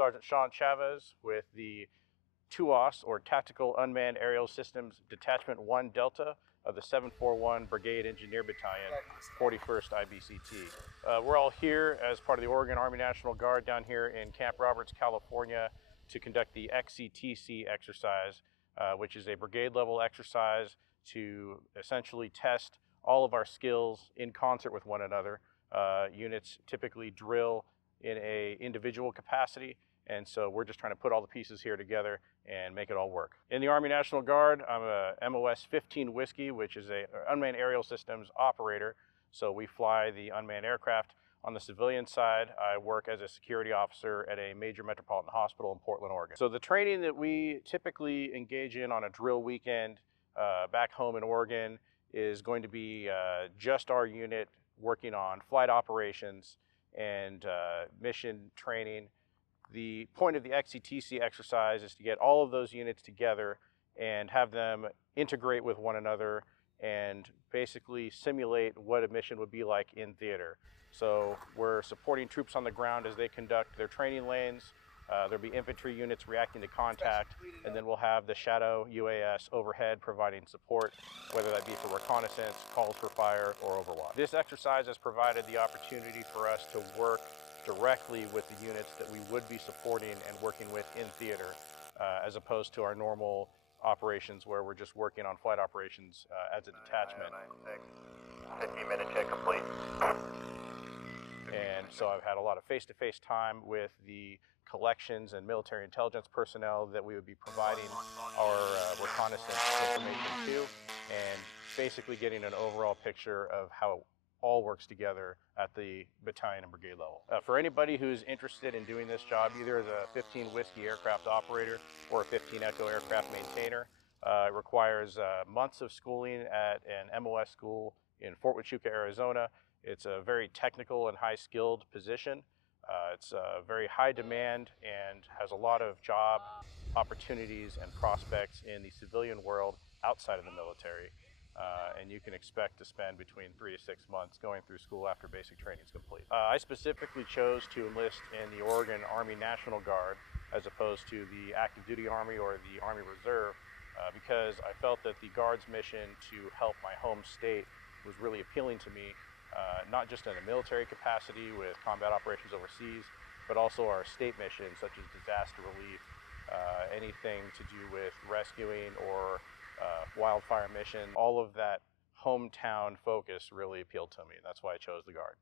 Sergeant Sean Chavez with the TUAS, or Tactical Unmanned Aerial Systems Detachment 1 Delta of the 741 Brigade Engineer Battalion, 41st IBCT. We're all here as part of the Oregon Army National Guard down here in Camp Roberts, California, to conduct the XCTC exercise, which is a brigade level exercise to essentially test all of our skills in concert with one another. Units typically drill in an individual capacity, and so we're just trying to put all the pieces here together and make it all work. In the Army National Guard, I'm a MOS 15 Whiskey, which is a Unmanned Aerial Systems operator. So we fly the unmanned aircraft. On the civilian side, I work as a security officer at a major metropolitan hospital in Portland, Oregon. So the training that we typically engage in on a drill weekend back home in Oregon is going to be just our unit working on flight operations and mission training. The point of the XCTC exercise is to get all of those units together and have them integrate with one another and basically simulate what a mission would be like in theater. So we're supporting troops on the ground as they conduct their training lanes. There'll be infantry units reacting to contact, and then we'll have the Shadow UAS overhead providing support, whether that be for reconnaissance, calls for fire, or overwatch. This exercise has provided the opportunity for us to work directly with the units that we would be supporting and working with in theater, as opposed to our normal operations where we're just working on flight operations as a detachment. 15-minute check complete. And so I've had a lot of face-to-face time with the collections and military intelligence personnel that we would be providing our reconnaissance information to, and basically getting an overall picture of how it all works together at the battalion and brigade level. For anybody who's interested in doing this job, either as a 15 Whiskey aircraft operator or a 15 Echo aircraft maintainer, it requires months of schooling at an MOS school in Fort Huachuca, Arizona. It's a very technical and high-skilled position. It's very high demand and has a lot of job opportunities and prospects in the civilian world outside of the military. And you can expect to spend between 3 to 6 months going through school after basic training is complete. I specifically chose to enlist in the Oregon Army National Guard as opposed to the active duty Army or the Army Reserve because I felt that the Guard's mission to help my home state was really appealing to me, not just in a military capacity with combat operations overseas, but also our state missions such as disaster relief, anything to do with rescuing or wildfire mission. All of that hometown focus really appealed to me. That's why I chose the Guard.